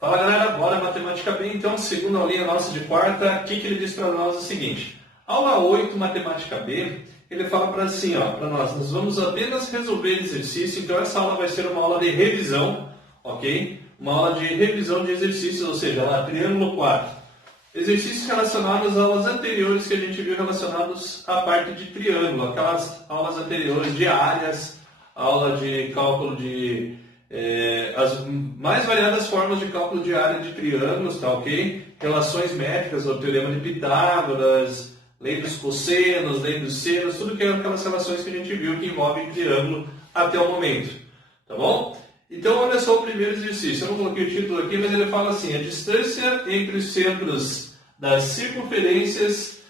Fala galera, bora Matemática B, então, segunda aulinha nossa de quarta. O que ele diz para nós é o seguinte: aula 8, Matemática B, ele fala para assim, para nós vamos apenas resolver exercício, então essa aula vai ser uma aula de revisão, ok? Uma aula de revisão de exercícios, ou seja, lá, triângulo 4. Exercícios relacionados às aulas anteriores que a gente viu relacionados à parte de triângulo, aquelas aulas anteriores de áreas, aula de cálculo de as mais variadas formas de cálculo de área de triângulos, tá ok? Relações métricas, o teorema de Pitágoras, lei dos cossenos, lei dos senos, tudo que é aquelas relações que a gente viu que envolvem triângulo até o momento, tá bom? Então olha só o primeiro exercício, eu não coloquei o título aqui, mas ele fala assim: a distância entre os centros das circunferências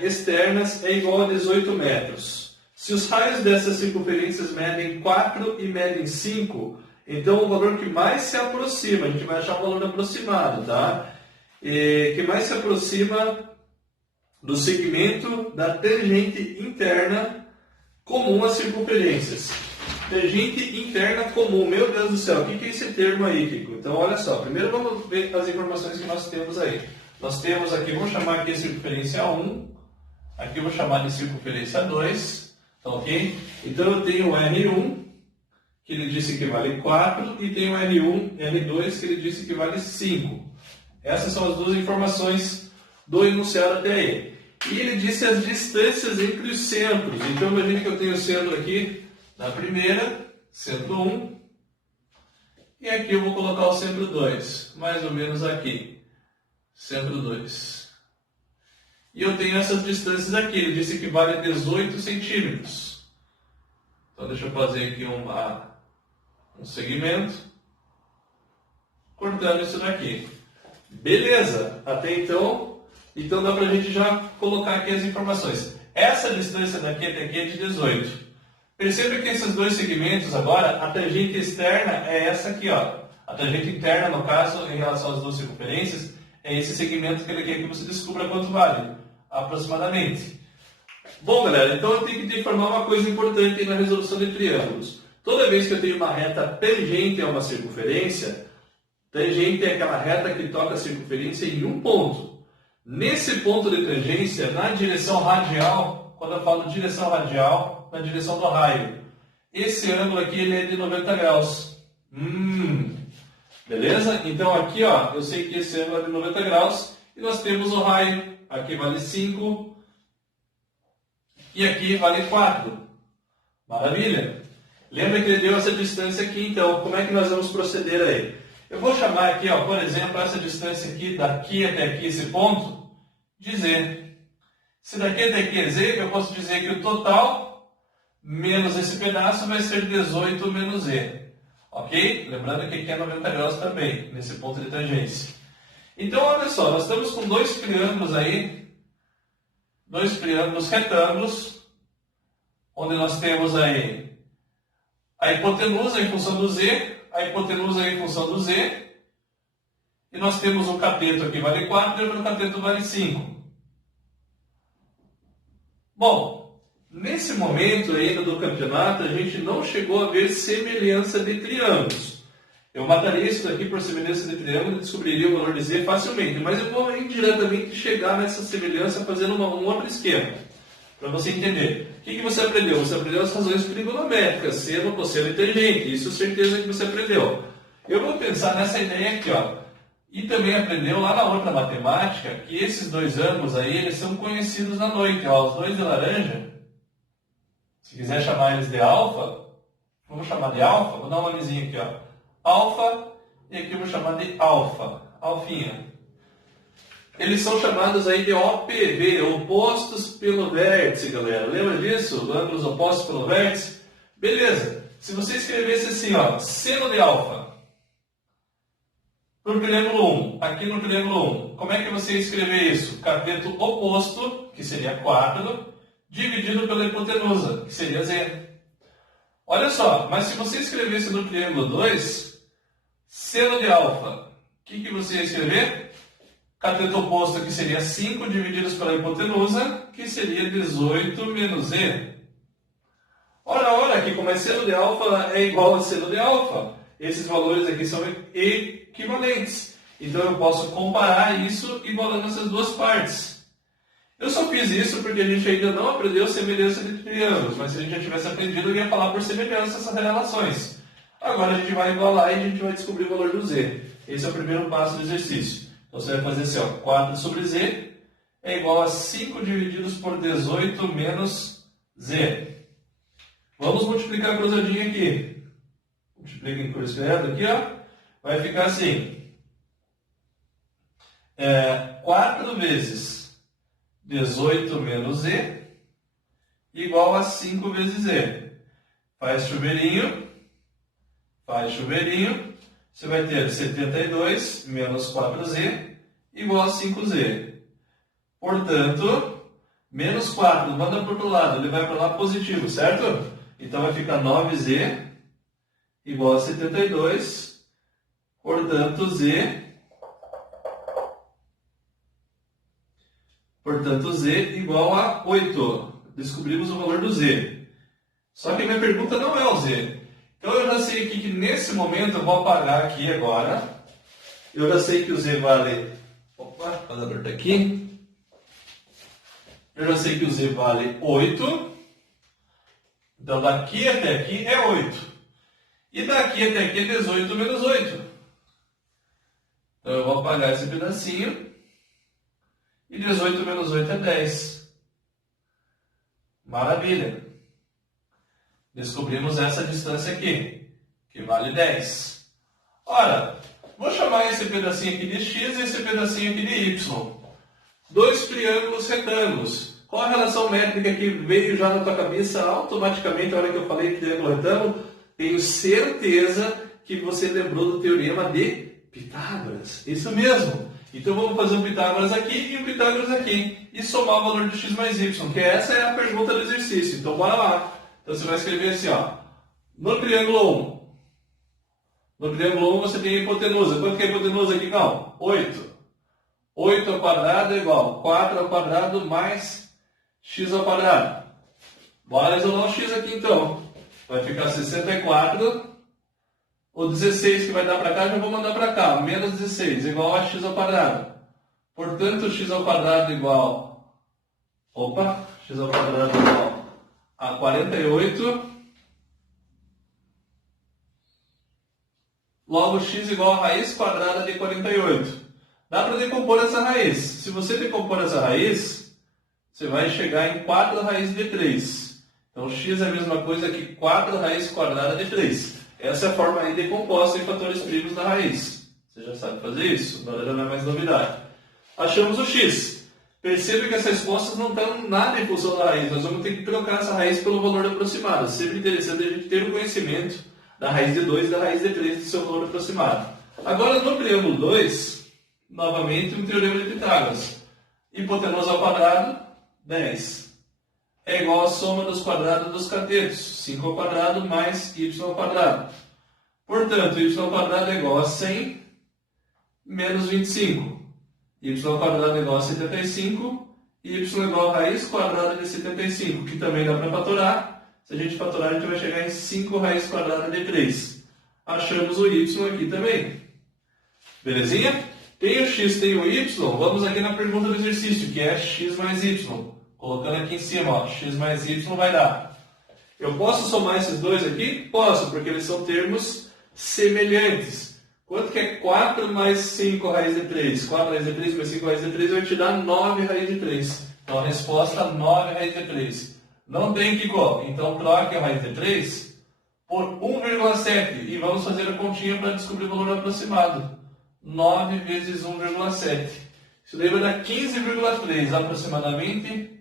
externas é igual a 18 metros. Se os raios dessas circunferências medem 4 e medem 5, então o valor que mais se aproxima, a gente vai achar o valor aproximado, tá? Que mais se aproxima do segmento da tangente interna comum às circunferências. Tangente interna comum, meu Deus do céu, o que é esse termo aí, Kiko? Então olha só, primeiro vamos ver as informações que nós temos aí. Nós temos aqui, vamos chamar aqui a circunferência 1, aqui eu vou chamar de circunferência 2. Tá ok? Então eu tenho o R1, que ele disse que vale 4, e tenho o R1, R2, que ele disse que vale 5. Essas são as duas informações do enunciado até aí. E ele disse as distâncias entre os centros. Então imagine que eu tenho o centro aqui na primeira, centro 1, e aqui eu vou colocar o centro 2, mais ou menos aqui, centro 2. E eu tenho essas distâncias aqui, ele disse que vale 18 centímetros. Então deixa eu fazer aqui um segmento, cortando isso daqui. Beleza, até então dá para a gente já colocar aqui as informações. Essa distância daqui até aqui é de 18. Perceba que esses dois segmentos agora, a tangente externa é essa aqui, ó. A tangente interna, no caso, em relação às duas circunferências, é esse segmento que ele quer que você descubra quanto vale, aproximadamente. Bom, galera, então eu tenho que te informar uma coisa importante na resolução de triângulos. Toda vez que eu tenho uma reta tangente a uma circunferência, tangente é aquela reta que toca a circunferência em um ponto. Nesse ponto de tangência, na direção radial, quando eu falo direção radial, na direção do raio, esse ângulo aqui ele é de 90 graus. Beleza? Então aqui, ó, eu sei que esse ângulo é de 90 graus e nós temos o raio. Aqui vale 5 e aqui vale 4. Maravilha! Lembra que ele deu essa distância aqui, então como é que nós vamos proceder aí? Eu vou chamar aqui, ó, por exemplo, essa distância aqui, daqui até aqui, esse ponto, de Z. Se daqui até aqui é Z, eu posso dizer que o total menos esse pedaço vai ser 18 menos Z. Ok? Lembrando que aqui é 90 graus também, nesse ponto de tangência. Então, olha só, nós estamos com dois triângulos aí, dois triângulos retângulos, onde nós temos aí a hipotenusa em função do Z, a hipotenusa em função do Z, e nós temos o cateto aqui vale 4 e o cateto vale 5. Bom, nesse momento ainda do campeonato, a gente não chegou a ver semelhança de triângulos. Eu mataria isso daqui por semelhança de triângulo e descobriria o valor de Z facilmente, mas eu vou indiretamente chegar nessa semelhança fazendo um outro esquema, para você entender. O que você aprendeu? Você aprendeu as razões trigonométricas, seno, cosseno e tangente, isso certeza que você aprendeu. Eu vou pensar nessa ideia aqui, ó. E também aprendeu lá na outra matemática que esses dois ângulos aí, eles são conhecidos na noite, ó, os dois de laranja. Se quiser chamar eles de alfa, vamos chamar de alfa, vou dar uma lisinha aqui, ó. Alfa, e aqui eu vou chamar de alfa, alfinha. Eles são chamados aí de OPV, opostos pelo vértice, galera. Lembra disso? Ângulos opostos pelo vértice? Beleza. Se você escrevesse assim, ó, seno de alfa, no triângulo 1, aqui no triângulo 1, como é que você ia escrever isso? Cateto oposto, que seria 4, dividido pela hipotenusa, que seria Z. Olha só, mas se você escrevesse no triângulo 2, seno de alfa, o que você ia escrever? Cateto oposto, que seria 5 divididos pela hipotenusa, que seria 18 menos Z. Ora, que como é seno de alfa é igual a seno de alfa, esses valores aqui são equivalentes. Então eu posso comparar isso igualando essas duas partes. Eu só fiz isso porque a gente ainda não aprendeu semelhança de triângulos, mas se a gente já tivesse aprendido, eu ia falar por semelhança essas relações. Agora a gente vai igualar e a gente vai descobrir o valor do z. Esse é o primeiro passo do exercício. Então você vai fazer assim, ó, 4 sobre z é igual a 5 divididos por 18 menos z. Vamos multiplicar a cruzadinha aqui. Multiplica em cruz credo aqui, ó. Vai ficar assim. 4 vezes 18 menos z igual a 5 vezes z. Faz chuveirinho. Você vai ter 72 menos 4z igual a 5z. Portanto, menos 4, manda para o outro lado, ele vai para lá positivo, certo? Então vai ficar 9z igual a 72. Portanto, z igual a 8. Descobrimos o valor do z. Só que a minha pergunta não é o z. Então eu já sei aqui que nesse momento eu vou apagar aqui agora. Eu já sei que o z vale... Opa, o computador está aqui. Eu já sei que o z vale 8. Então daqui até aqui é 8. E daqui até aqui é 18 menos 8. Então eu vou apagar esse pedacinho. E 18 menos 8 é 10. Maravilha. Descobrimos essa distância aqui, que vale 10. Ora, vou chamar esse pedacinho aqui de x e esse pedacinho aqui de y. Dois triângulos retângulos. Qual a relação métrica que veio já na tua cabeça automaticamente na hora que eu falei triângulo retângulo? Tenho certeza que você lembrou do teorema de Pitágoras. Isso mesmo. Então vamos fazer um Pitágoras aqui e um Pitágoras aqui. E somar o valor de x mais y, que essa é a pergunta do exercício. Então bora lá. Então você vai escrever assim, ó. No triângulo 1. No triângulo 1 você tem a hipotenusa. Quanto que é a hipotenusa aqui, Cal? 8. 8 ao quadrado é igual a 4 ao quadrado mais x ao quadrado. Bora isolar o x aqui então. Vai ficar 64. O 16 que vai dar para cá, já vou mandar para cá. Menos 16 igual a x ao quadrado. Portanto, x ao quadrado igual... Opa! X ao quadrado igual a 48. Logo, x igual a raiz quadrada de 48. Dá para decompor essa raiz. Se você decompor essa raiz, você vai chegar em 4 raiz de 3. Então, x é a mesma coisa que 4 raiz quadrada de 3. Essa é a forma aí decomposta em fatores primos da raiz. Você já sabe fazer isso, agora já não é mais novidade. Achamos o x. Perceba que essas respostas não estão nada em função da raiz. Nós vamos ter que trocar essa raiz pelo valor aproximado. Sempre interessante a gente ter o conhecimento da raiz de 2 e da raiz de 3 do seu valor aproximado. Agora, no triângulo 2, novamente um teorema de Pitágoras. Hipotenusa ao quadrado, 10. É igual à soma dos quadrados dos catetos. 5 ao quadrado mais y ao quadrado. Portanto, y ao quadrado é igual a 100 menos 25. Y ao quadrado é igual a 75. Y é igual a raiz quadrada de 75, que também dá para fatorar. Se a gente fatorar, a gente vai chegar em 5 raiz quadrada de 3. Achamos o y aqui também. Belezinha? Tem o x, tem o y. Vamos aqui na pergunta do exercício, que é x mais y. Colocando aqui em cima, ó, x mais y vai dar. Eu posso somar esses dois aqui? Posso, porque eles são termos semelhantes. Quanto que é 4 mais 5 raiz de 3? 4 raiz de 3 mais 5 raiz de 3 vai te dar 9 raiz de 3. Então a resposta é 9 raiz de 3. Não tem que igual. Então troque a raiz de 3 por 1,7. E vamos fazer a continha para descobrir o valor aproximado. 9 vezes 1,7. Isso daí vai dar 15,3 aproximadamente.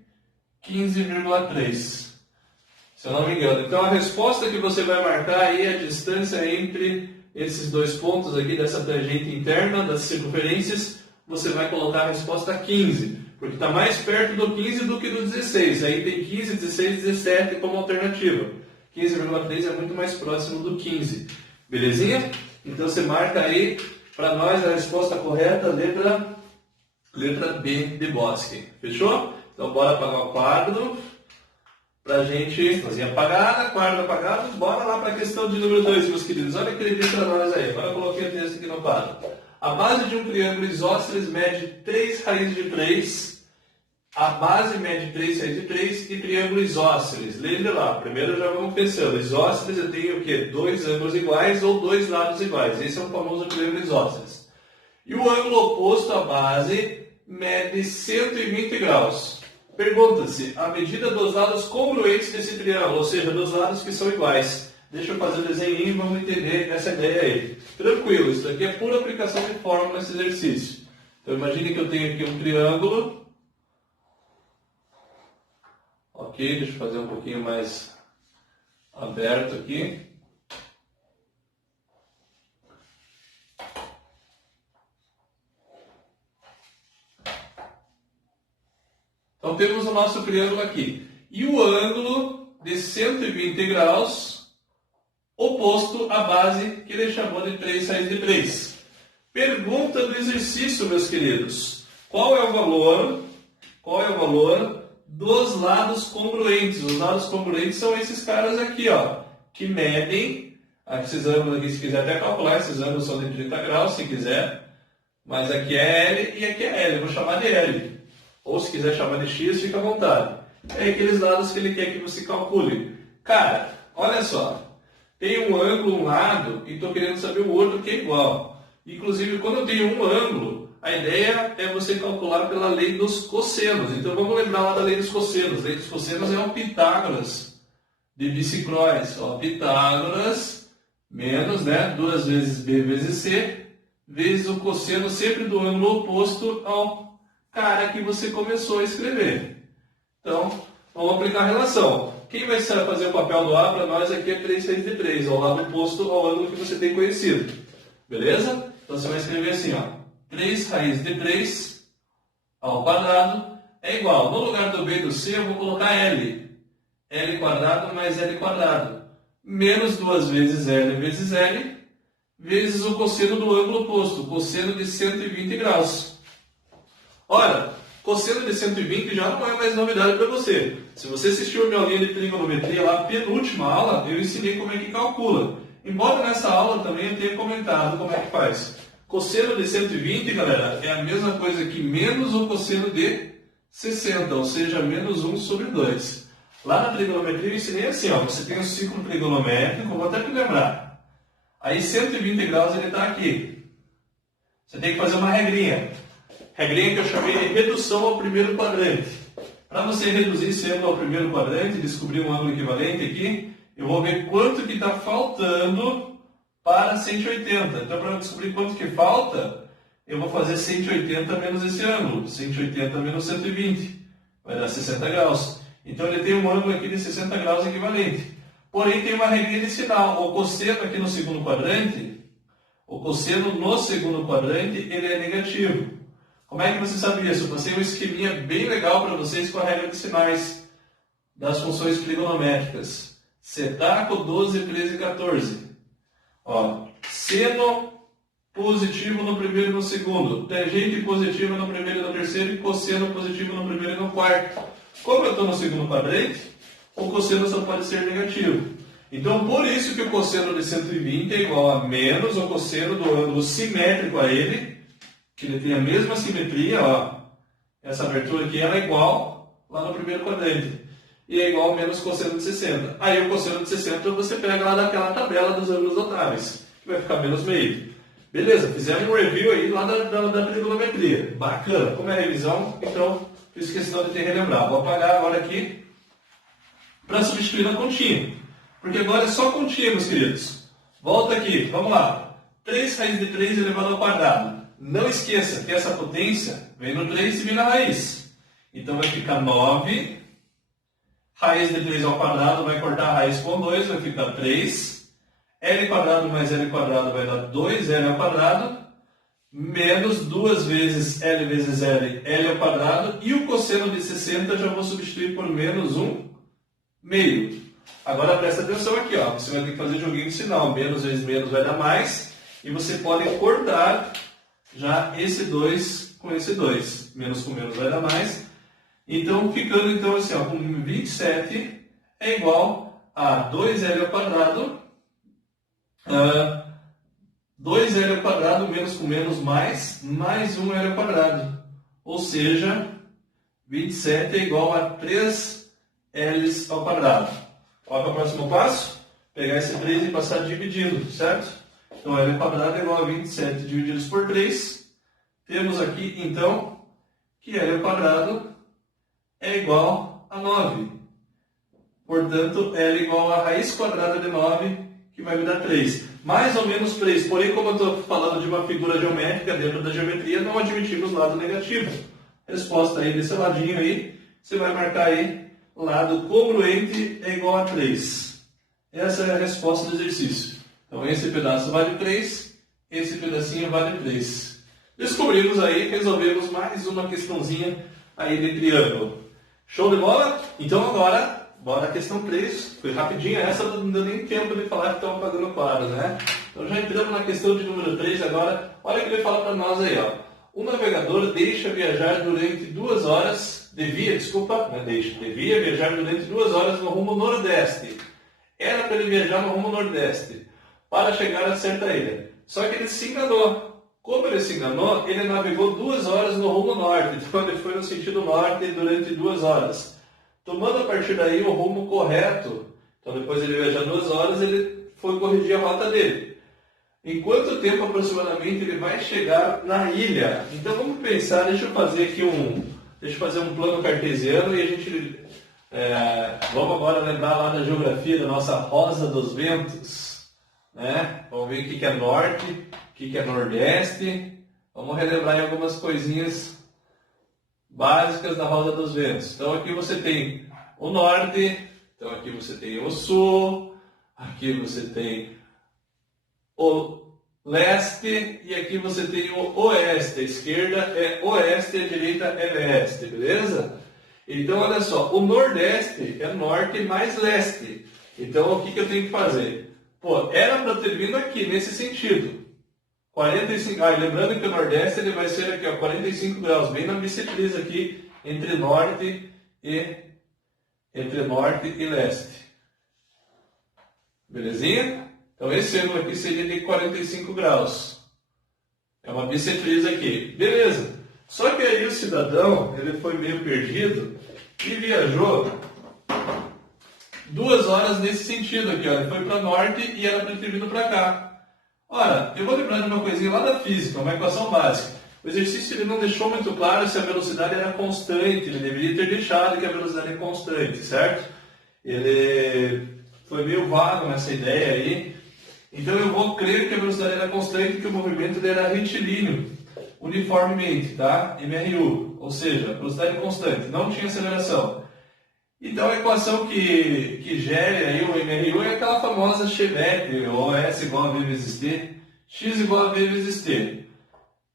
15,3, se eu não me engano. Então a resposta que você vai marcar aí é a distância entre esses dois pontos aqui dessa tangente interna das circunferências. Você vai colocar a resposta 15, porque está mais perto do 15 do que do 16. Aí tem 15, 16, 17 como alternativa. 15,3 é muito mais próximo do 15. Belezinha? Então você marca aí para nós a resposta correta, letra B de Bosque. Fechou? Então, bora apagar o quadro. para a gente fazer apagada, quarta apagada. Bora lá para a questão de número 2, meus queridos. Olha o que ele diz para nós aí. Agora eu coloquei o texto aqui no quadro. A base de um triângulo isósceles mede 3 raízes de 3. A base mede 3 raízes de 3 e triângulo isósceles. Lembre lá, primeiro já vamos pensando. Isósceles eu tenho o quê? 2 ângulos iguais ou 2 lados iguais. Esse é o famoso triângulo isósceles. E o ângulo oposto à base mede 120 graus. Pergunta-se a medida dos lados congruentes desse triângulo, ou seja, dos lados que são iguais. Deixa eu fazer o desenho e vamos entender essa ideia aí. Tranquilo, isso aqui é pura aplicação de fórmula nesse exercício. Então imagine que eu tenho aqui um triângulo. Ok, deixa eu fazer um pouquinho mais aberto aqui. Então temos o nosso triângulo aqui. E o ângulo de 120 graus oposto à base que ele chamou de 3 raízes de 3. Pergunta do exercício, meus queridos. Qual é o valor dos lados congruentes? Os lados congruentes são esses caras aqui, ó, que medem, esses ângulos aqui, se quiser até calcular, esses ângulos são de 30 graus, se quiser. Mas aqui é L e aqui é L, eu vou chamar de L. Ou se quiser chamar de X, fica à vontade. É aqueles lados que ele quer que você calcule. Cara, olha só. Tem um ângulo, um lado, e estou querendo saber o outro que é igual. Inclusive, quando eu tenho um ângulo, a ideia é você calcular pela lei dos cossenos. Então, vamos lembrar lá da lei dos cossenos. A lei dos cossenos é o Pitágoras de Bicicróis. Ó, Pitágoras menos, 2 vezes B vezes C, vezes o cosseno sempre do ângulo oposto ao cara que você começou a escrever. Então, vamos aplicar a relação. Quem vai fazer o papel do A para nós aqui é 3 raízes de 3, ao lado oposto ao ângulo que você tem conhecido. Beleza? Então você vai escrever assim, ó, 3 raízes de 3 ao quadrado é igual. No lugar do B e do C eu vou colocar L. L quadrado mais L quadrado. Menos 2 vezes L vezes L, vezes o cosseno do ângulo oposto, o cosseno de 120 graus. Ora, cosseno de 120 já não é mais novidade para você. Se você assistiu a minha aulinha de trigonometria lá, a penúltima aula, eu ensinei como é que calcula. Embora nessa aula também eu tenha comentado como é que faz. Cosseno de 120, galera, é a mesma coisa que menos o cosseno de 60, ou seja, menos 1 sobre 2. Lá na trigonometria eu ensinei assim, ó, você tem um círculo trigonométrico, vou até te lembrar. Aí 120 graus ele está aqui. Você tem que fazer uma regrinha. Regrinha que eu chamei de redução ao primeiro quadrante. Para você reduzir esse ângulo ao primeiro quadrante, descobrir um ângulo equivalente aqui, eu vou ver quanto que está faltando para 180. Então, para descobrir quanto que falta, eu vou fazer 180 menos esse ângulo. 180 menos 120. Vai dar 60 graus. Então, ele tem um ângulo aqui de 60 graus equivalente. Porém, tem uma regrinha de sinal. O cosseno aqui no segundo quadrante, ele é negativo. Como é que você sabe isso? Eu passei um esqueminha bem legal para vocês com a regra de sinais das funções trigonométricas. Setaco 12, 13 e 14. Ó, seno positivo no primeiro e no segundo. Tangente positiva no primeiro e no terceiro. E cosseno positivo no primeiro e no quarto. Como eu estou no segundo quadrante, o cosseno só pode ser negativo. Então, por isso que o cosseno de 120 é igual a menos o cosseno do ângulo simétrico a ele, que ele tem a mesma simetria, ó. Essa abertura aqui ela é igual lá no primeiro quadrante. E é igual a menos cosseno de 60. Aí o cosseno de 60 você pega lá daquela tabela dos ângulos notáveis, que vai ficar menos meio. Beleza, fizemos um review aí lá da trigonometria. Bacana, como é revisão, então fiz questão de te relembrar. Vou apagar agora aqui para substituir na continha. Porque agora é só continha, meus queridos. Volta aqui, vamos lá. 3 raiz de 3 elevado ao quadrado. Não esqueça que essa potência vem no 3 e vem na raiz. Então vai ficar 9. Raiz de 3 ao quadrado vai cortar a raiz com 2, vai ficar 3. L quadrado mais L quadrado vai dar 2L ao quadrado. Menos 2 vezes L vezes L, L ao quadrado. E o cosseno de 60 já vou substituir por menos 1 meio. Agora presta atenção aqui, ó. Você vai ter que fazer joguinho de sinal. Menos vezes menos vai dar mais. E você pode cortar já esse 2 com esse 2. Menos com menos vai dar mais. Então, ficando então assim, ó, com 27 é igual a 2L ao quadrado, 2L ao quadrado menos com menos mais 1L ao quadrado. Ou seja, 27 é igual a 3L ao quadrado. Qual é o próximo passo? Pegar esse 3 e passar dividindo, certo? Então, L ao quadrado é igual a 27 divididos por 3. Temos aqui, então, que L ao quadrado é igual a 9. Portanto, L igual a raiz quadrada de 9, que vai me dar 3. Mais ou menos 3. Porém, como eu estou falando de uma figura geométrica dentro da geometria, não admitimos lado negativo. Resposta aí desse ladinho aí, você vai marcar aí, lado congruente é igual a 3. Essa é a resposta do exercício. Então, esse pedaço vale 3, esse pedacinho vale 3. Descobrimos aí, resolvemos mais uma questãozinha aí de triângulo. Show de bola? Então, agora, bora a questão 3. Foi rapidinha essa, não deu nem tempo de falar que estão apagando quadros, né? Então, já entramos na questão de número 3 agora. Olha o que ele fala para nós aí, ó. O navegador deixa viajar durante 2 horas, devia viajar durante 2 horas no rumo nordeste. Era para ele viajar no rumo nordeste, para chegar a certa ilha. Só que ele se enganou. Como ele se enganou, ele navegou 2 horas no rumo norte. Então ele foi no sentido norte durante 2 horas. Tomando a partir daí o rumo correto, então depois ele viajar 2 horas, ele foi corrigir a rota dele. Em quanto tempo aproximadamente ele vai chegar na ilha? Então vamos pensar, deixa eu fazer um plano cartesiano e a gente vamos agora lembrar lá da geografia da nossa Rosa dos Ventos, né? Vamos ver o que é norte, o que é nordeste. Vamos relembrar aí algumas coisinhas básicas da Rosa dos Ventos. Então aqui você tem o norte, então aqui você tem o sul, aqui você tem o leste e aqui você tem o oeste. A esquerda é oeste e a direita é leste, beleza? Então olha só, o nordeste é norte mais leste. Então o que eu tenho que fazer? Pô, era para ter vindo aqui, nesse sentido. 45, lembrando que o nordeste ele vai ser aqui, ó, 45 graus, bem na bissetriz aqui, entre norte e leste. Belezinha? Então esse ângulo aqui seria de 45 graus. É uma bissetriz aqui. Beleza. Só que aí o cidadão, ele foi meio perdido e viajou 2 horas nesse sentido aqui, ó. Ele foi para norte e era para ter vindo para cá. Ora, eu vou lembrar de uma coisinha lá da física, uma equação básica. O exercício ele não deixou muito claro se a velocidade era constante, ele deveria ter deixado que a velocidade é constante, certo? Ele foi meio vago nessa ideia aí. Então eu vou crer que a velocidade era constante e que o movimento era retilíneo, uniformemente, tá? MRU, ou seja, velocidade constante, não tinha aceleração. Então a equação que gere aí o MRU é aquela famosa Chevette, OS igual a V vezes T, X igual a V vezes T.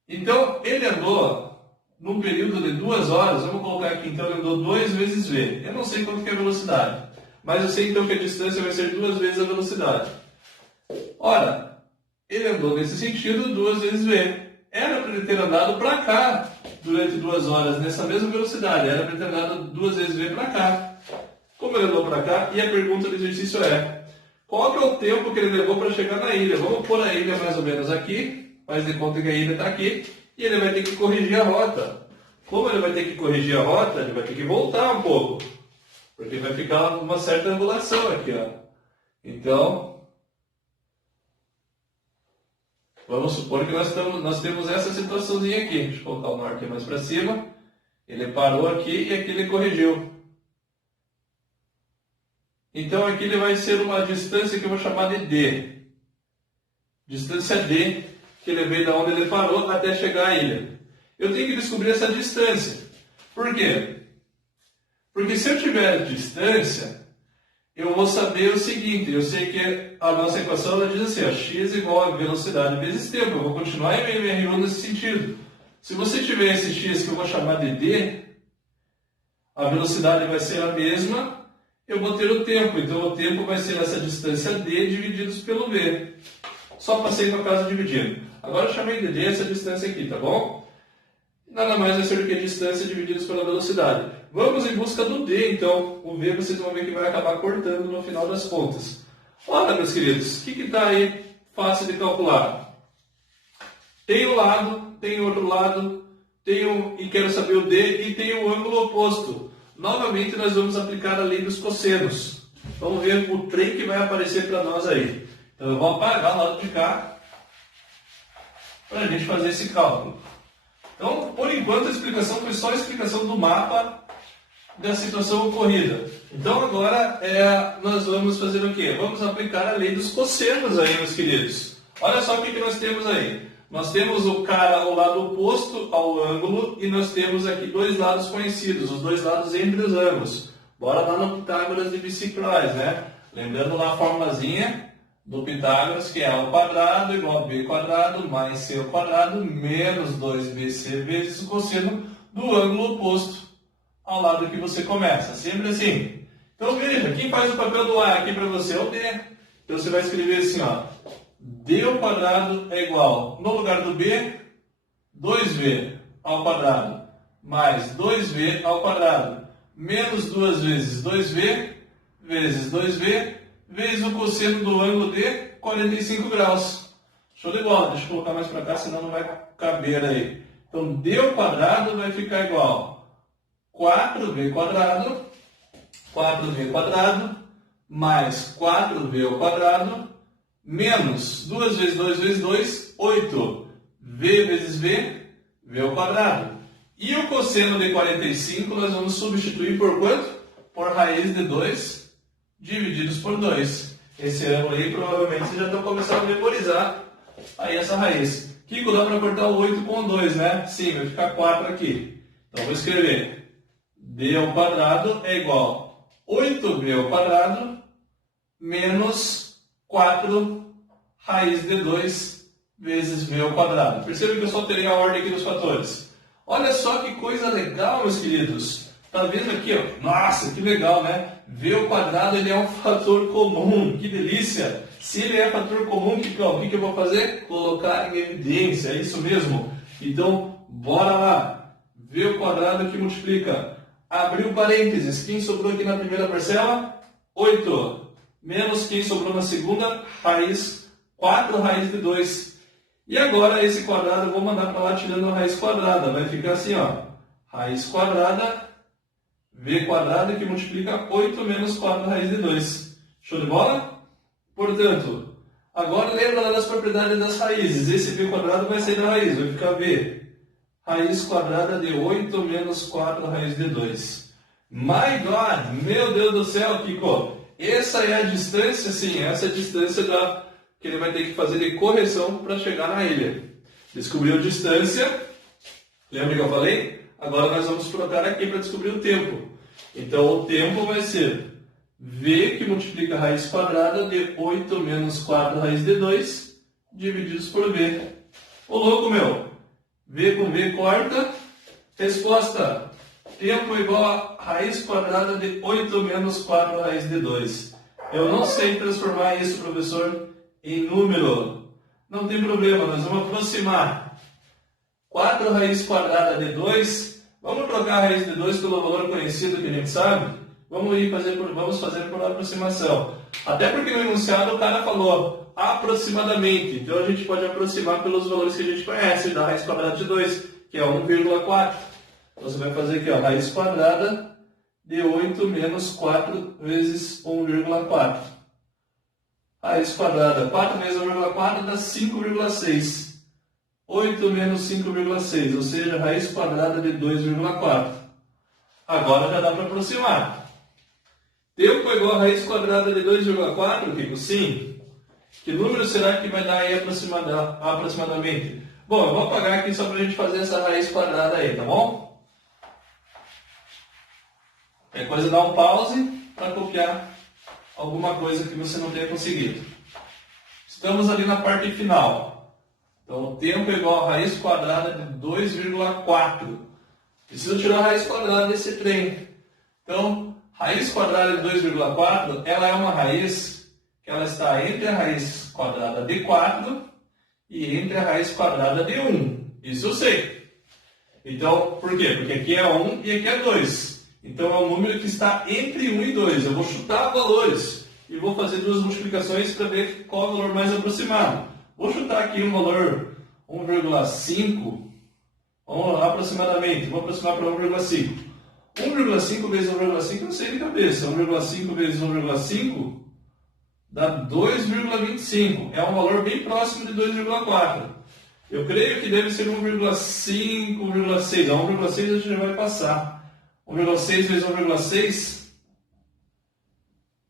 Então ele andou num período de 2 horas, vamos colocar aqui, então ele andou 2 vezes V. Eu não sei quanto que é a velocidade, mas eu sei então que a distância vai ser 2 vezes a velocidade. Ora, ele andou nesse sentido 2 vezes V. Era para ele ter andado para cá durante 2 horas, nessa mesma velocidade. Era para ele ter andado 2 vezes V para cá. Como ele andou para cá, e a pergunta do exercício é: qual que é o tempo que ele levou para chegar na ilha? Vamos pôr a ilha mais ou menos aqui, faz de conta que a ilha está aqui, e ele vai ter que corrigir a rota. Como ele vai ter que corrigir a rota, ele vai ter que voltar um pouco, porque vai ficar uma certa angulação aqui, ó. Então, vamos supor que nós temos essa situaçãozinha aqui. Deixa eu colocar o norte mais para cima. Ele parou aqui e aqui ele corrigiu. Então aqui ele vai ser uma distância que eu vou chamar de D. Distância D, que ele veio da onde ele parou até chegar à ilha. Eu tenho que descobrir essa distância. Por quê? Porque se eu tiver distância, eu vou saber o seguinte, eu sei que a nossa equação ela diz assim, ó, x igual a velocidade vezes tempo. Eu vou continuar em MRU nesse sentido. Se você tiver esse x que eu vou chamar de D, a velocidade vai ser a mesma, eu vou ter o tempo. Então o tempo vai ser essa distância D divididos pelo V. Só passei com a casa dividindo. Agora eu chamei de D essa distância aqui, tá bom? nada mais vai ser do que a distância divididos pela velocidade. Vamos em busca do d, então. O v vocês vão ver que vai acabar cortando no final das contas. Olha, meus queridos, o que está aí fácil de calcular? Tem um lado, tem outro lado, e quero saber o d, e tem o ângulo oposto. Novamente, nós vamos aplicar a lei dos cossenos. Vamos ver o trem que vai aparecer para nós aí. Então, eu vou apagar o lado de cá para a gente fazer esse cálculo. Então, por enquanto, a explicação foi só a explicação do mapa da situação ocorrida. Então, agora, nós vamos fazer o quê? Vamos aplicar a lei dos cossenos aí, meus queridos. Olha só o que nós temos aí. Nós temos o lado oposto ao ângulo e nós temos aqui dois lados conhecidos, os dois lados entre os ângulos. Bora lá no Pitágoras de bicicross, né? Lembrando lá a formulazinha do Pitágoras, que é A ao quadrado igual a B quadrado mais C ao quadrado menos 2BC vezes o cosseno do ângulo oposto ao lado que você começa. Sempre assim. Então veja, quem faz o papel do A aqui para você é o D. Então você vai escrever assim, ó. D ao quadrado é igual, no lugar do B, 2V ao quadrado mais 2V ao quadrado menos 2 vezes 2V vezes 2V vezes o cosseno do ângulo de 45 graus. Show de bola. Deixa eu colocar mais para cá, senão não vai caber aí. Então, D ao quadrado vai ficar igual 4V quadrado mais 4V ao quadrado menos 2 vezes 2 vezes 2, 8. V vezes V, V ao quadrado. E o cosseno de 45 nós vamos substituir por quanto? Por raiz de 2 divididos por 2. Esse ângulo aí provavelmente vocês já estão começando a memorizar aí essa raiz. Kiko, dá para cortar o 8 com o 2, né? Sim, vai ficar 4 aqui. Então vou escrever D ao quadrado é igual a 8V ao quadrado menos 4 raiz de 2 vezes V ao quadrado. Perceba que eu só terei a ordem aqui dos fatores. Olha só que coisa legal, meus queridos. Tá vendo aqui, ó? Nossa, que legal, né? V ao quadrado ele é um fator comum. Que delícia! Se ele é fator comum, o que eu vou fazer? Colocar em evidência, é isso mesmo. Então, bora lá. V ao quadrado que multiplica. Abriu parênteses. Quem sobrou aqui na primeira parcela? 8. Menos quem sobrou na segunda, 4 raiz de 2. E agora esse quadrado eu vou mandar para lá tirando a raiz quadrada. Vai ficar assim, ó. Raiz quadrada, V quadrado que multiplica 8 menos 4 raiz de 2. Show de bola? Portanto, agora lembra das propriedades das raízes. Esse V quadrado vai sair da raiz, vai ficar V. Raiz quadrada de 8 menos 4 raiz de 2. My God! Meu Deus do céu, Kiko! Essa é a distância, sim, essa é a distância que ele vai ter que fazer de correção para chegar na ilha. Descobriu a distância, lembra que eu falei? Agora nós vamos trocar aqui para descobrir o tempo. Então o tempo vai ser V que multiplica a raiz quadrada de 8 menos 4 raiz de 2 divididos por V. Ô louco meu! V com V corta. Resposta. Tempo igual a raiz quadrada de 8 menos 4 raiz de 2. Eu não sei transformar isso, professor, em número. Não tem problema, nós vamos aproximar. 4 raiz quadrada de 2. Vamos trocar a raiz de 2 pelo valor conhecido que a gente sabe? Vamos fazer por aproximação. Até porque no enunciado o cara falou aproximadamente. Então a gente pode aproximar pelos valores que a gente conhece, da raiz quadrada de 2, que é 1,4. Então você vai fazer aqui, ó, raiz quadrada de 8 menos 4 vezes 1,4. Raiz quadrada, 4 vezes 1,4 dá 5,6. 8 menos 5,6, ou seja, raiz quadrada de 2,4. Agora já dá para aproximar. Tempo é igual a raiz quadrada de 2,4, Kiko? Sim. Que número será que vai dar aí aproximadamente? Bom, eu vou apagar aqui só para a gente fazer essa raiz quadrada aí, tá bom? É coisa dar um pause para copiar alguma coisa que você não tenha conseguido. Estamos ali na parte final. Então, o tempo é igual a raiz quadrada de 2,4. Preciso tirar a raiz quadrada desse trem. Então, raiz quadrada de 2,4, ela é uma raiz que ela está entre a raiz quadrada de 4 e entre a raiz quadrada de 1. Isso eu sei. Então, por quê? Porque aqui é 1 e aqui é 2. Então, é um número que está entre 1 e 2. Eu vou chutar valores e vou fazer duas multiplicações para ver qual é o valor mais aproximado. Vou chutar aqui um valor 1,5. Vamos lá, aproximadamente. Vou aproximar para 1,5. 1,5 vezes 1,5 eu sei de cabeça. 1,5 vezes 1,5 dá 2,25. É um valor bem próximo de 2,4. Eu creio que deve ser 1,5, 1,6. A 1,6 a gente já vai passar. 1,6 vezes 1,6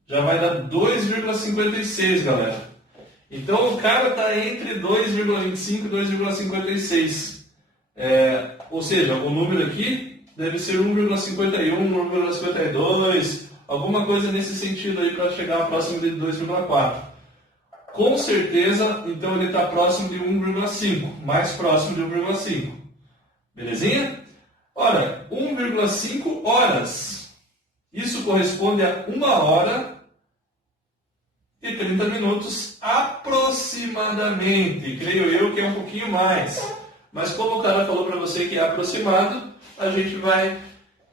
já vai dar 2,56, galera. Então o cara está entre 2,25 e 2,56. Ou seja, o número aqui deve ser 1,51, 1,52, alguma coisa nesse sentido aí para chegar próximo de 2,4. Com certeza, então ele está próximo de 1,5, mais próximo de 1,5. Belezinha? Ora, 1,5 horas. Isso corresponde a 1 hora e 30 minutos aproximadamente. Creio eu que é um pouquinho mais. Mas como o cara falou para você que é aproximado, a gente vai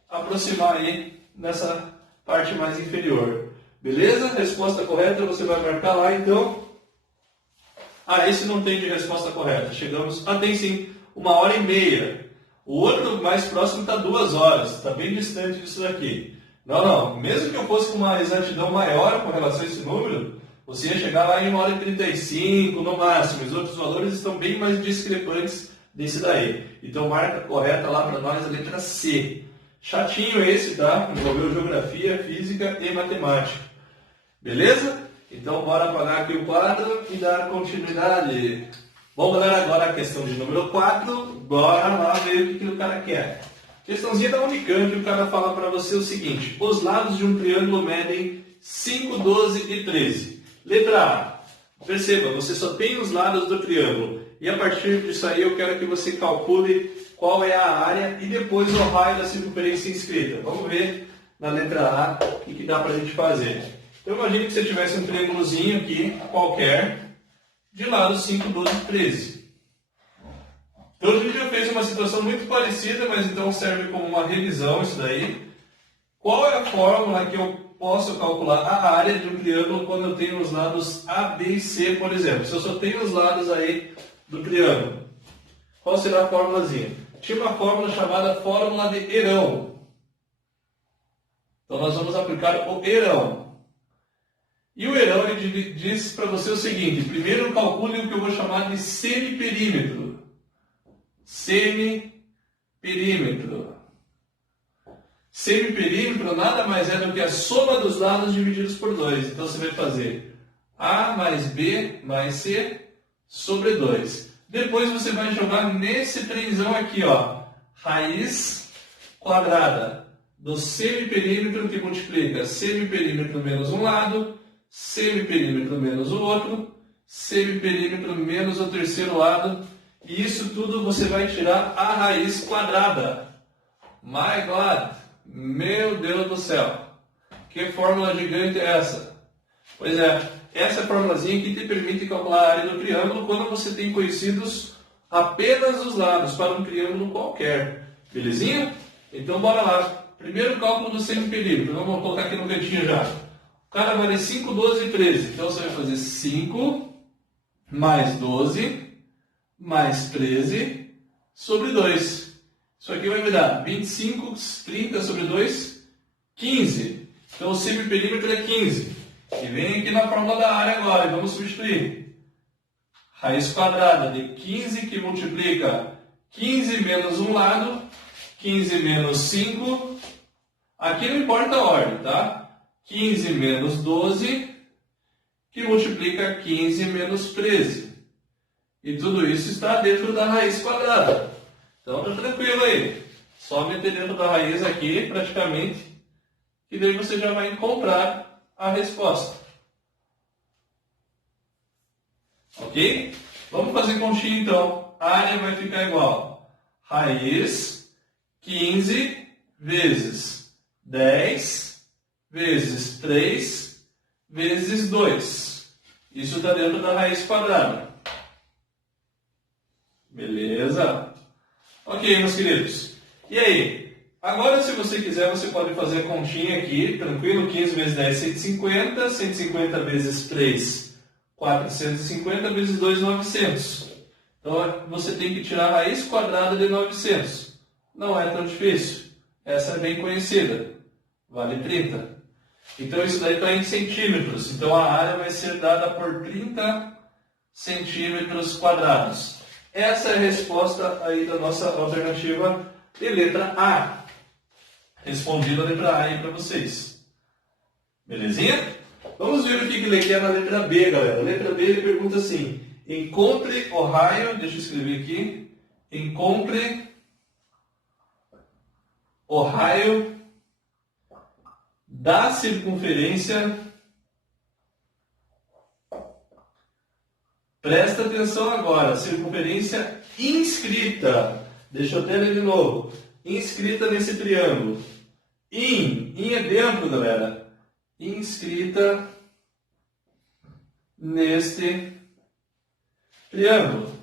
aproximar aí nessa parte mais inferior. Beleza? Resposta correta você vai marcar lá, então. Esse não tem de resposta correta. Chegamos. Tem sim, 1h30. O outro mais próximo está 2 horas. Está bem distante disso daqui. Não. Mesmo que eu fosse com uma exatidão maior com relação a esse número, você ia chegar lá em 1h35 no máximo. Os outros valores estão bem mais discrepantes desse daí. Então marca correta lá para nós a letra C. Chatinho esse, tá? Envolveu geografia, física e matemática. Beleza? Então bora apagar aqui o quadro e dar continuidade. Vamos olhar agora a questão de número 4. Bora lá ver o que o cara quer. Questãozinha da Unicamp, o cara fala para você o seguinte: os lados de um triângulo medem 5, 12 e 13. Letra A. Perceba, você só tem os lados do triângulo. E a partir disso aí eu quero que você calcule qual é a área e depois o raio da circunferência inscrita. Vamos ver na letra A o que dá para a gente fazer. Então imagine que você tivesse um triângulozinho aqui, qualquer, de lados 5, 12 e 13. Então a gente já fez uma situação muito parecida, mas então serve como uma revisão isso daí. Qual é a fórmula que eu posso calcular a área de um triângulo quando eu tenho os lados A, B e C, por exemplo? Se eu só tenho os lados aí do triângulo, qual será a fórmulazinha? Tinha uma fórmula chamada fórmula de Herão. Então nós vamos aplicar o Herão. E o Herão ele diz para você o seguinte: primeiro calcule o que eu vou chamar de semiperímetro. Semiperímetro. Semiperímetro nada mais é do que a soma dos lados divididos por 2. Então você vai fazer A mais B mais C sobre 2. Depois você vai jogar nesse trenzão aqui, ó, raiz quadrada do semiperímetro, que multiplica semiperímetro menos um lado, semiperímetro menos o outro, semiperímetro menos o terceiro lado, e isso tudo você vai tirar a raiz quadrada. My God! Meu Deus do céu! Que fórmula gigante é essa? Pois é, essa é a formulazinha que te permite calcular a área do triângulo quando você tem conhecidos apenas os lados para um triângulo qualquer. Belezinha? Então bora lá. Primeiro cálculo do semiperímetro. Vamos colocar aqui no cantinho já. O cara vale 5, 12 e 13. Então você vai fazer 5 mais 12 mais 13 sobre 2. Isso aqui vai me dar 25, 30 sobre 2, 15. Então o semiperímetro é 15. E vem aqui na fórmula da área agora e vamos substituir. Raiz quadrada de 15 que multiplica 15 menos um lado, 15 menos 5. Aqui não importa a ordem, tá? 15 menos 12 que multiplica 15 menos 13. E tudo isso está dentro da raiz quadrada. Então tá tranquilo aí. Só meter dentro da raiz aqui praticamente e daí você já vai encontrar a resposta. Ok? Vamos fazer continha então. A área vai ficar igual. Raiz 15 vezes 10 vezes 3 vezes 2. Isso está dentro da raiz quadrada. Beleza? Ok, meus queridos. E aí? Agora, se você quiser, você pode fazer a continha aqui, tranquilo. 15 vezes 10, 150. 150 vezes 3, 450 vezes 2, 900. Então, você tem que tirar a raiz quadrada de 900. Não é tão difícil. Essa é bem conhecida. Vale 30. Então, isso daí está em centímetros. Então, a área vai ser dada por 30 centímetros quadrados. Essa é a resposta aí da nossa alternativa de letra A. Respondida a letra A aí para vocês. Belezinha? Vamos ver o que ele quer na letra B, galera. A letra B ele pergunta assim: encontre o raio, deixa eu escrever aqui, encontre o raio da circunferência. Presta atenção agora, circunferência inscrita. Deixa eu até ler de novo. Inscrita nesse triângulo. In é dentro, galera. Inscrita neste triângulo.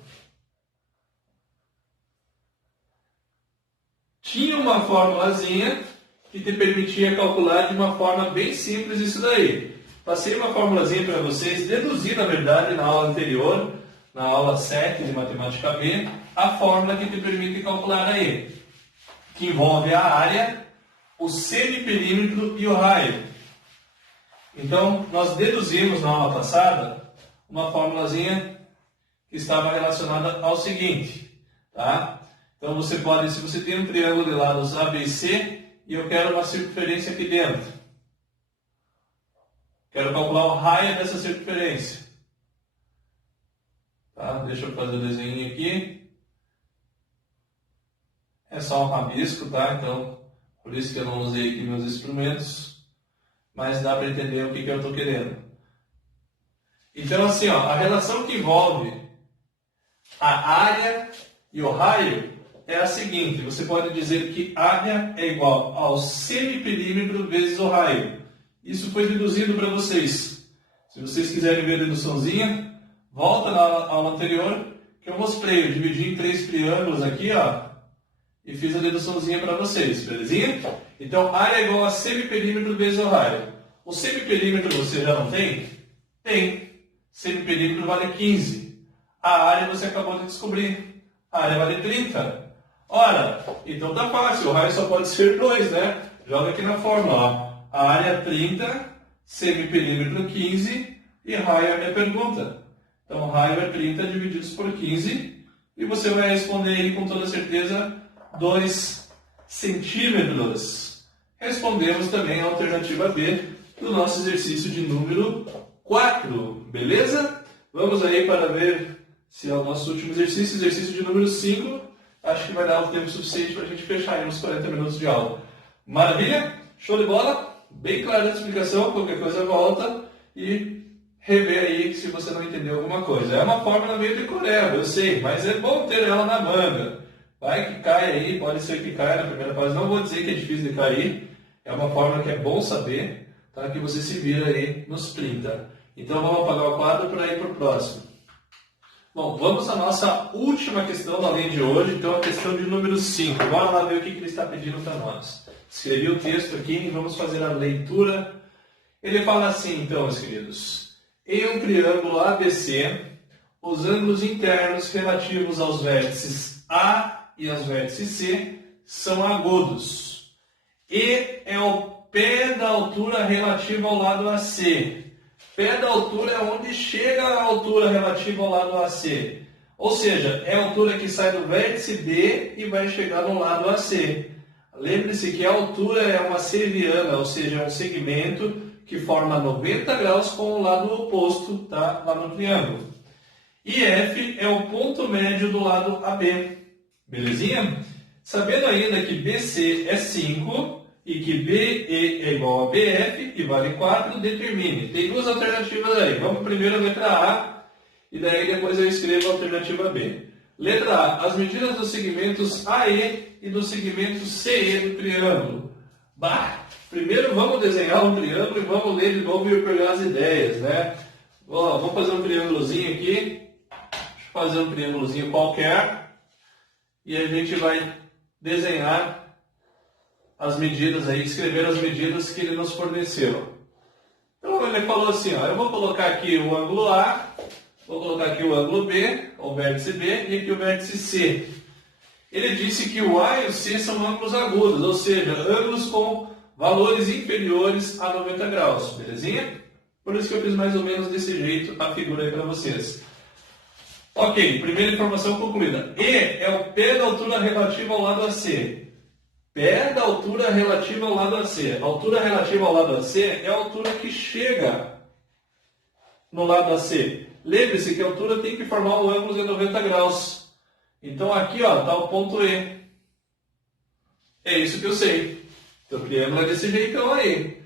Tinha uma formulazinha que te permitia calcular de uma forma bem simples isso daí. Passei uma formulazinha para vocês, deduzi na verdade na aula anterior, na aula 7 de Matemática B, a fórmula que te permite calcular aí, que envolve a área, o semiperímetro e o raio. Então, nós deduzimos na aula passada uma formulazinha que estava relacionada ao seguinte, tá? Então, você pode, se você tem um triângulo de lados A, B e C, e eu quero uma circunferência aqui dentro. Quero calcular o raio dessa circunferência. Tá? Deixa eu fazer o desenho aqui. É só um rabisco, tá? Então, por isso que eu não usei aqui meus instrumentos. Mas dá para entender o que eu estou querendo. Então, assim, ó, a relação que envolve a área e o raio é a seguinte. Você pode dizer que área é igual ao semiperímetro vezes o raio. Isso foi deduzido para vocês. Se vocês quiserem ver a deduçãozinha, volta na aula anterior que eu mostrei. Eu dividi em 3 triângulos aqui, ó, e fiz a deduçãozinha para vocês, belezinha? Então, área é igual a semiperímetro vezes o raio. O semiperímetro você já não tem? Tem. Semiperímetro vale 15. A área você acabou de descobrir. A área vale 30. Ora, então tá fácil. O raio só pode ser 2, né? Joga aqui na fórmula, ó. A área 30, semiperímetro 15 e raio é a minha pergunta. Então, raio é 30 divididos por 15 e você vai responder aí com toda certeza 2 centímetros. Respondemos também a alternativa B do nosso exercício de número 4, beleza? Vamos aí para ver se é o nosso último exercício de número 5. Acho que vai dar o tempo suficiente para a gente fechar aí uns 40 minutos de aula. Maravilha? Show de bola? Bem clara a explicação, qualquer coisa volta e rever aí se você não entendeu alguma coisa. É uma fórmula meio decoreba, eu sei, mas é bom ter ela na manga. Vai que cai aí, pode ser que caia na primeira fase. Não vou dizer que é difícil de cair, é uma fórmula que é bom saber, tá? Que você se vira aí nos 30. Então vamos apagar o quadro para ir para o próximo. Bom, vamos à nossa última questão da linha de hoje, então a questão de número 5. Bora lá ver o que ele está pedindo para nós. Escrevi o texto aqui e vamos fazer a leitura. Ele fala assim, então, meus queridos. Em um triângulo ABC, os ângulos internos relativos aos vértices A e aos vértices C são agudos. E é o pé da altura relativa ao lado AC. Pé da altura é onde chega a altura relativa ao lado AC. Ou seja, é a altura que sai do vértice B e vai chegar no lado AC. Lembre-se que a altura é uma serviana, ou seja, é um segmento que forma 90 graus com o lado oposto, tá? Lá no triângulo. E F é o ponto médio do lado AB. Belezinha? Sabendo ainda que BC é 5 e que BE é igual a BF e vale 4, determine. Tem duas alternativas aí. Vamos primeiro a letra A e daí depois eu escrevo a alternativa B. Letra A. As medidas dos segmentos AE e do segmento CE do triângulo. Primeiro vamos desenhar um triângulo e vamos ler de novo e pegar as ideias, né? Vamos fazer um triângulozinho aqui. Deixa eu fazer um triângulozinho qualquer. e a gente vai desenhar as medidas aí, escrever as medidas que ele nos forneceu. Então ele falou assim, ó, eu vou colocar aqui o ângulo A, vou colocar aqui o ângulo B, o vértice B, e aqui o vértice C. Ele disse que o A e o C são ângulos agudos, ou seja, ângulos com valores inferiores a 90 graus, belezinha? Por isso que eu fiz mais ou menos desse jeito a figura aí para vocês. Ok, primeira informação concluída. E é o pé da altura relativa ao lado AC. Pé da altura relativa ao lado AC. A altura relativa ao lado AC é a altura que chega no lado AC. Lembre-se que a altura tem que formar um ângulo de 90 graus. Então aqui está o ponto E. É isso que eu sei. Então o triângulo é desse jeitão aí.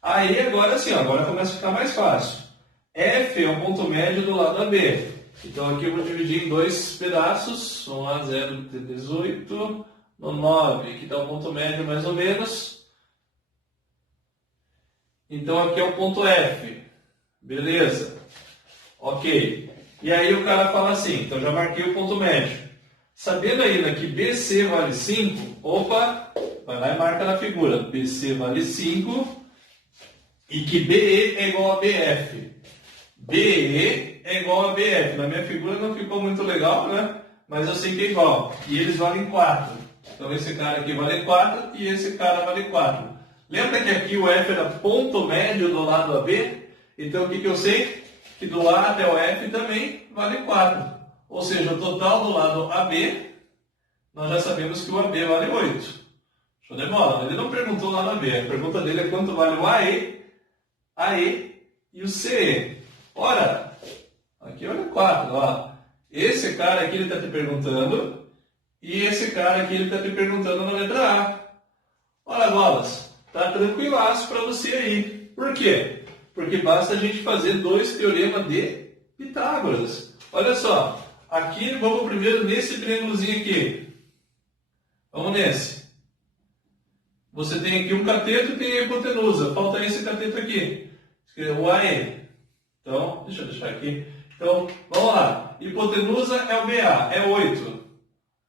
Aí agora sim, agora começa a ficar mais fácil. F é o ponto médio do lado AB. Então aqui eu vou dividir em dois pedaços. Vamos lá, 0,18 no 9. Aqui está o ponto médio mais ou menos. Então aqui é o ponto F. Beleza. Ok. E aí o cara fala assim, então já marquei o ponto médio. Sabendo ainda que BC vale 5, opa, vai lá e marca na figura. BC vale 5 e que BE é igual a BF. BE é igual a BF. Na minha figura não ficou muito legal, né? Mas eu sei que é igual. E eles valem 4. Então esse cara aqui vale 4 e esse cara vale 4. Lembra que aqui o F era ponto médio do lado AB? Então o que eu sei? Que do A até o F também vale 4. Ou seja, o total do lado AB, nós já sabemos que o AB vale 8. Show de bola. Ele não perguntou lá no AB. A pergunta dele é quanto vale o AE e o CE. Ora, aqui olha 4. Ó. Esse cara aqui ele está te perguntando e esse cara aqui ele está te perguntando na letra A. Ora, bolas, tá tranquilaço para você aí. Por quê? Porque basta a gente fazer dois teoremas de Pitágoras. Olha só. Aqui, vamos primeiro nesse triângulozinho aqui. Vamos nesse. Você tem aqui um cateto e tem a hipotenusa. Falta esse cateto aqui. O AE. Então, deixa eu deixar aqui. Então, vamos lá. Hipotenusa é o BA, é 8.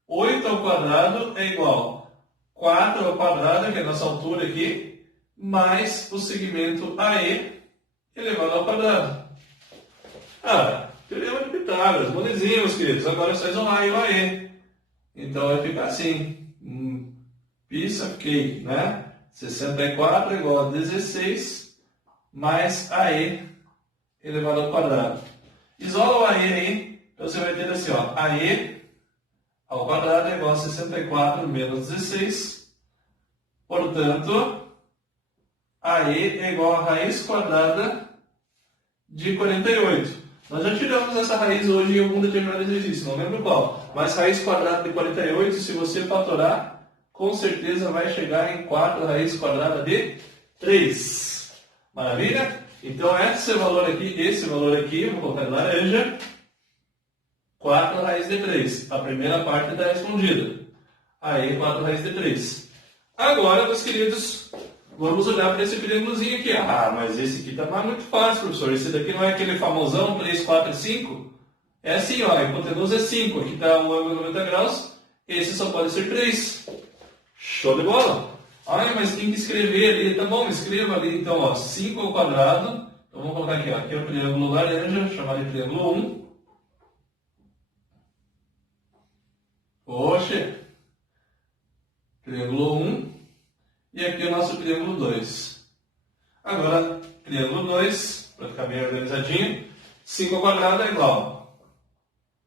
8 ao quadrado é igual a 4 ao quadrado, que é a nossa altura aqui, mais o segmento AE elevado ao quadrado. Teorema de Pitágoras, molezinha, meus queridos. Agora vocês vão lá e o AE. Então vai ficar assim. Piece of cake, né? 64 é igual a 16 mais AE elevado ao quadrado. Isola o AE aí. Então você vai ter assim, ó. AE ao quadrado é igual a 64 menos 16. Portanto, AE é igual a raiz quadrada de 48. Nós já tiramos essa raiz hoje em algum determinado exercício, não lembro qual. Mas raiz quadrada de 48, se você fatorar, com certeza vai chegar em 4 raiz quadrada de 3. Maravilha? Então esse valor aqui, vou colocar em laranja, 4 raiz de 3. A primeira parte está respondida. Aí 4 raiz de 3. Agora, meus queridos, vamos olhar para esse triângulozinho aqui. Mas esse aqui está muito fácil, professor. Esse daqui não é aquele famosão 3, 4 e 5? É assim, ó, a hipotenusa é 5. Aqui está o ângulo de 90 graus. Esse só pode ser 3. Show de bola? Mas tem que escrever ali. Tá bom, escreva ali então, ó, 5 ao quadrado. Então vamos colocar aqui, ó. Aqui é o triângulo laranja, chamado de triângulo 1. Oxe. Triângulo 1. E aqui é o nosso triângulo 2. Agora, triângulo 2, para ficar bem organizadinho, 5 ao quadrado é igual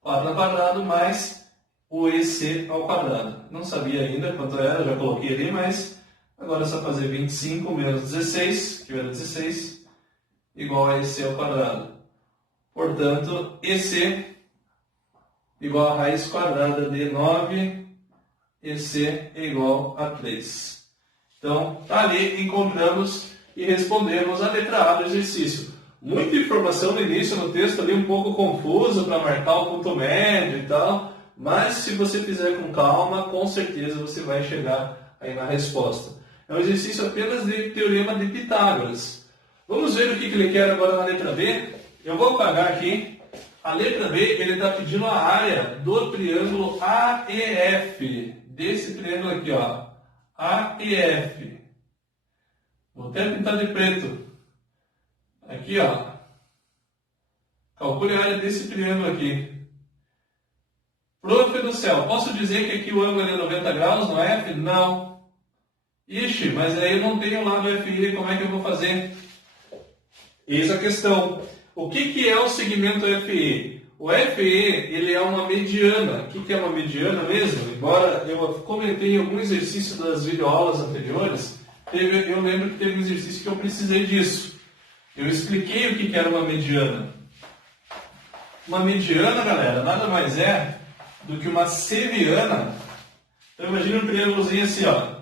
a 4 ao quadrado mais o EC ao quadrado. Não sabia ainda quanto era, já coloquei ali, mas agora é só fazer 25 menos 16, que era 16, igual a EC ao quadrado. Portanto, EC igual a raiz quadrada de 9, EC é igual a 3. Então, ali encontramos e respondemos a letra A do exercício. Muita informação no início, no texto ali um pouco confuso para marcar o ponto médio e tal, mas se você fizer com calma, com certeza você vai chegar aí na resposta. É um exercício apenas de teorema de Pitágoras. Vamos ver o que ele quer agora na letra B? Eu vou apagar aqui A letra B, ele está pedindo a área do triângulo AEF. Desse triângulo aqui, ó. AEF. Vou até pintar de preto. Aqui, ó. Calcule a área desse triângulo aqui. Prof do céu, posso dizer que aqui o ângulo é 90 graus no F? Não. Ixi, mas aí eu não tenho lá do FE, como é que eu vou fazer? Eis a questão. O que é o segmento FE? O FE, ele é uma mediana. O que é uma mediana mesmo? Embora eu comentei em algum exercício das videoaulas anteriores, eu lembro que teve um exercício que eu precisei disso. Eu expliquei o que era uma mediana. Uma mediana, galera, nada mais é do que uma seriana. Então imagina um triângulozinho assim, ó.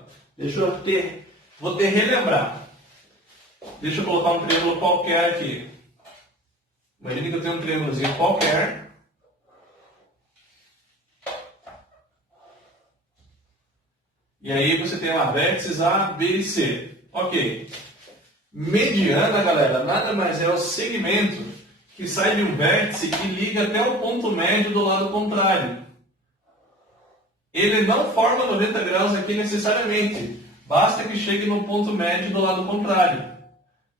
Vou te relembrar. Deixa eu colocar um triângulo qualquer aqui. Imagina que eu tenho um triângulozinho qualquer. E aí você tem lá vértices A, B e C. Ok. Mediana, galera, nada mais é o segmento que sai de um vértice e liga até o ponto médio do lado contrário. Ele não forma 90 graus aqui necessariamente. Basta que chegue no ponto médio do lado contrário.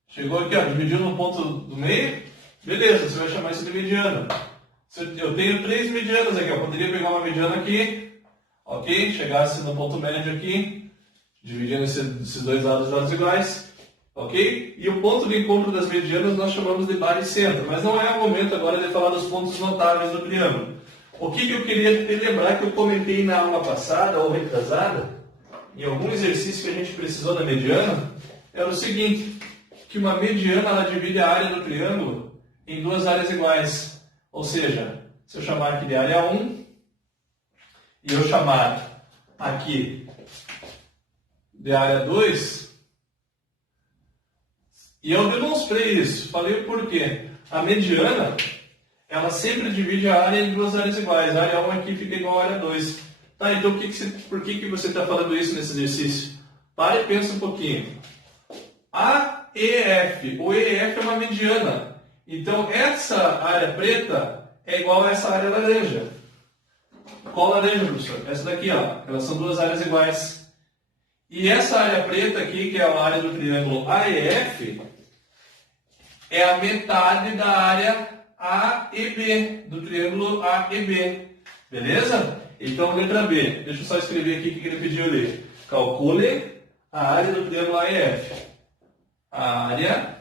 Chegou aqui, ó, dividiu no ponto do meio. Beleza, você vai chamar isso de mediana. Eu tenho 3 medianas aqui. Eu poderia pegar uma mediana aqui. Ok? Chegasse no ponto médio aqui. Dividindo esses dois lados iguais. Ok? E o ponto de encontro das medianas nós chamamos de baricentro. Mas não é o momento agora de falar dos pontos notáveis do triângulo. O que eu queria te lembrar que eu comentei na aula passada ou retrasada, em algum exercício que a gente precisou da mediana, era o seguinte, que uma mediana ela divide a área do triângulo em duas áreas iguais. Ou seja, se eu chamar aqui de área 1 e eu chamar aqui de área 2, e eu demonstrei isso, falei o porquê. A mediana, ela sempre divide a área em duas áreas iguais. A área 1 aqui fica igual à área 2. Tá, então por que você está falando isso nesse exercício? Para e pensa um pouquinho. AEF. O EF é uma mediana. Então, essa área preta é igual a essa área laranja. Qual laranja, professor? Essa daqui, ó. Elas são duas áreas iguais. E essa área preta aqui, que é a área do triângulo AEF, é a metade da área AEB, do triângulo AEB. Beleza? Então, letra B. Deixa eu só escrever aqui o que ele pediu ali. Calcule a área do triângulo AEF. A área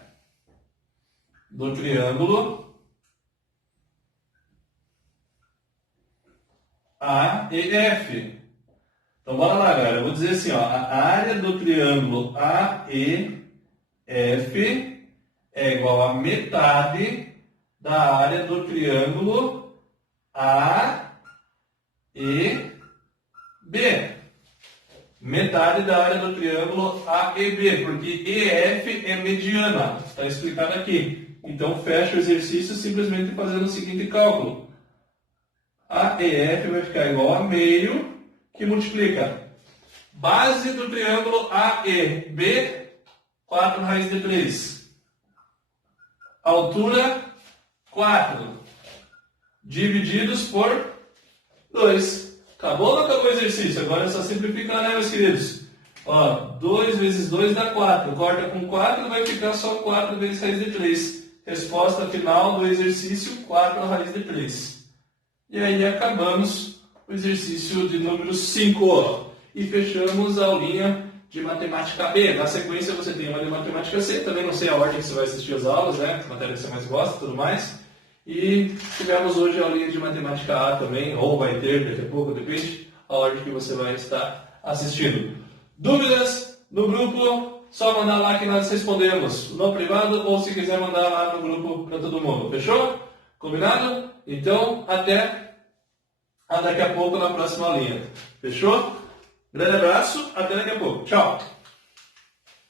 do triângulo AEF. Então, bora lá, galera. Eu vou dizer assim, ó. A área do triângulo AEF é igual a metade da área do triângulo AEB. Metade da área do triângulo AEB, porque EF é mediana. Está explicado aqui. Então, fecha o exercício simplesmente fazendo o seguinte cálculo. AEF vai ficar igual a meio, que multiplica base do triângulo AEB, 4 raiz de 3. Altura, 4. Divididos por 2. Acabou ou não acabou o exercício? Agora é só simplificar, né, meus queridos? Ó, 2 vezes 2 dá 4. Corta com 4, vai ficar só 4 vezes raiz de 3. Resposta final do exercício, 4 raiz de 3. E aí acabamos o exercício de número 5. Ó, e fechamos a aulinha de matemática B. Na sequência você tem uma de matemática C. Também não sei a ordem que você vai assistir as aulas, né? Matéria que você mais gosta e tudo mais. E tivemos hoje a aulinha de matemática A também, ou vai ter daqui a pouco, depende a ordem que você vai estar assistindo. Dúvidas no grupo, só mandar lá que nós respondemos no privado, ou se quiser mandar lá no grupo para todo mundo. Fechou? Combinado? Então, até daqui a pouco na próxima aulinha. Fechou? Grande abraço, até daqui a pouco. Tchau!